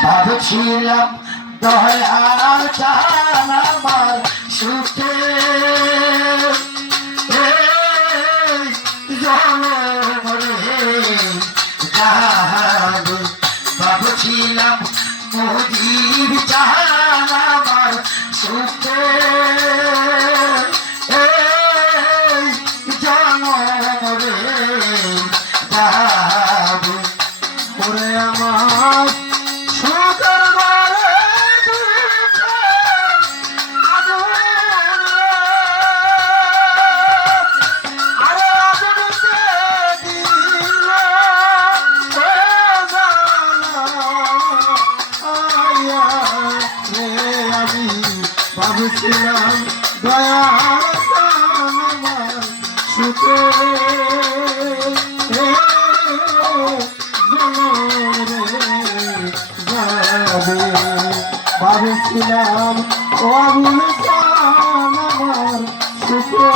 ভাবছিলাম দয়াল চান আমার সুখে ভাবছিলাম মুজিব চান আমার সুখে জনরে যাবে ওরে আমার সুখের ঘরে আরে আগুনকে দিল আমি ভাবছিলাম দয়া আমার সুখে ভাবছিলাম ও আমার সুখে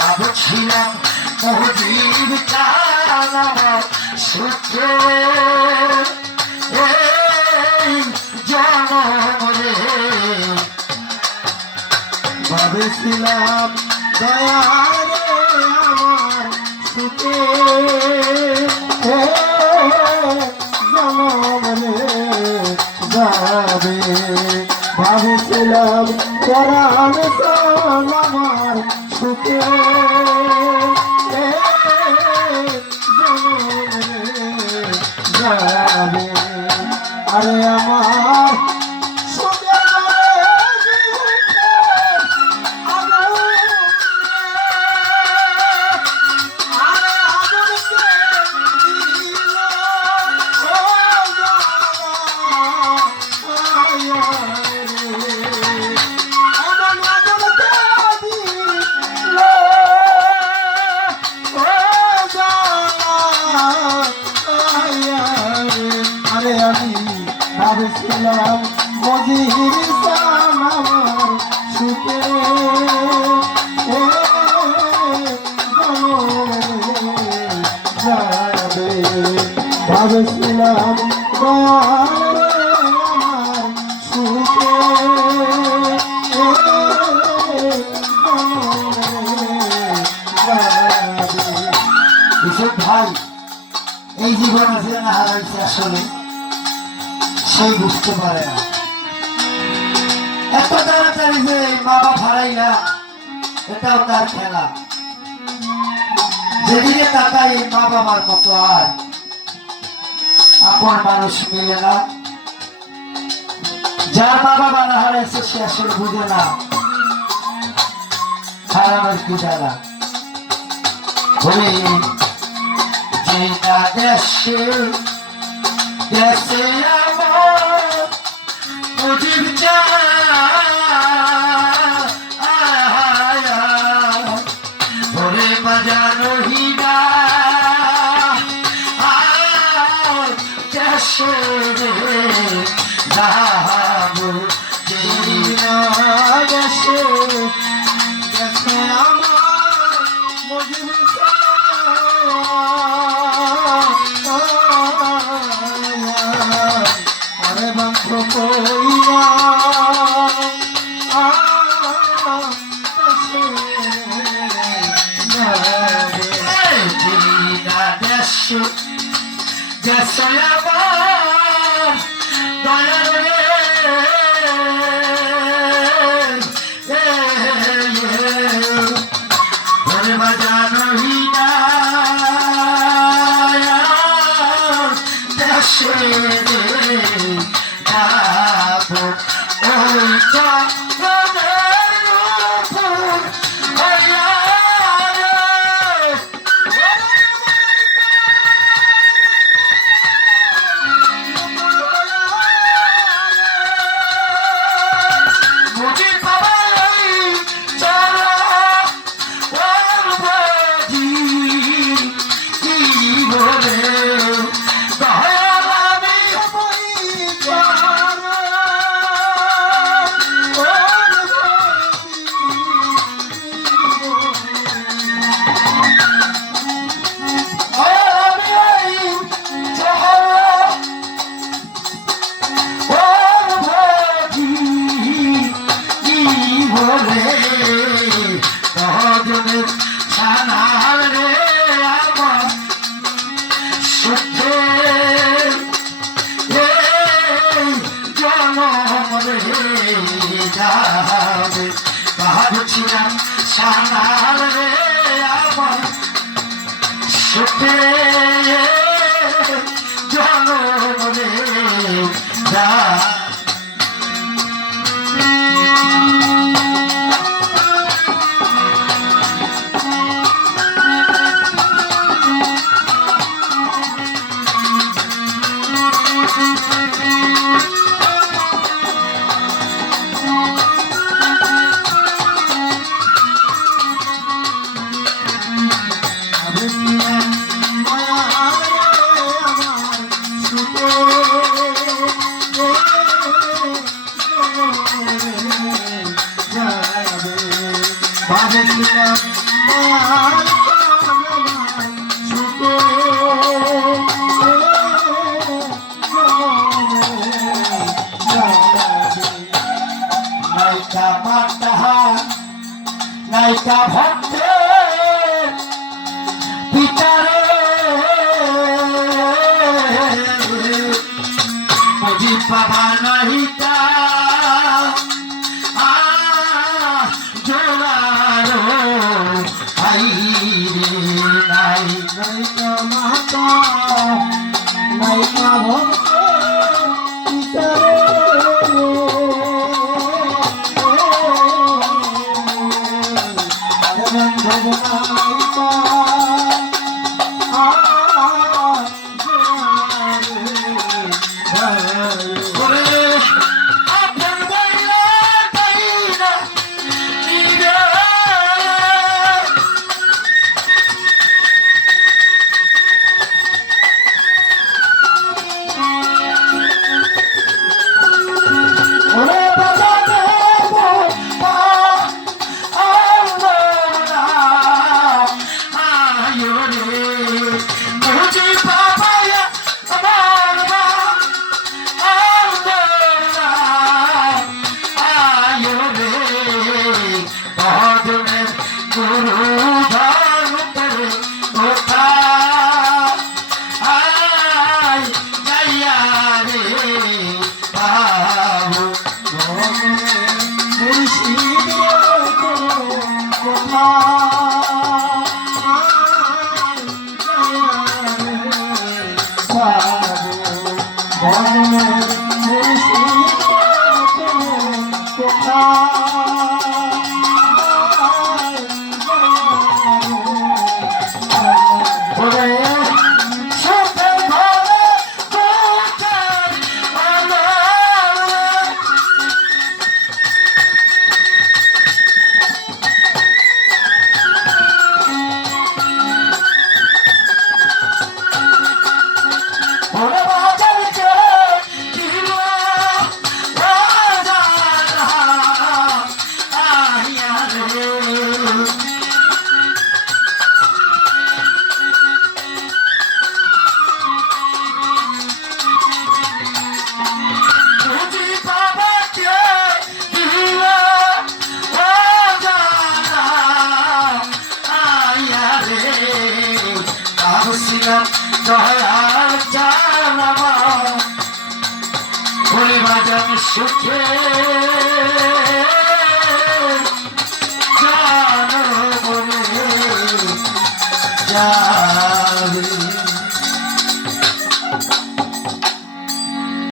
ভাবছিলাম মুজিব চান আমার সুখে জনরে ভাবছিলাম দয়াল আমার সুখে জনরে যাবে ভাবছিলাম পরাণ চান আমার সুখে যাবে আরে আমার ভাবছিলাম মজির চান আমার সুখে যাবে ভাবছিলাম আমার সুখে ভাই এই জীবন আছে না হারাইছে আসলে সেই বুঝতে পারে না এত তাড়াতাড়ি যে মা বাপ হারাই না এটাও তার খেলা যেদিকে তাকাই মা বাবার মতো আর আপন মানুষ মিলে না যার মা বাবা না হারাইছে সে আসলে বুঝে না হারানোর কি জ্বালা যে দেশে দেশে মুজিব ভরে বাজানো হিনা দেশে যাবো দেশে দেশে আমার মুজিব আরে বাক্য কইয়া ভাবছিলাম সানাল রে আমার সুখে জনম রে যা নায়িকা ভক্তে পিতারে বুঝি পাবা নাহিকা জোড়ারো ভাই রে নাই নায়িকা মাতা নায়িকা ভক্তে পিতারে সুখে জানো বলে যা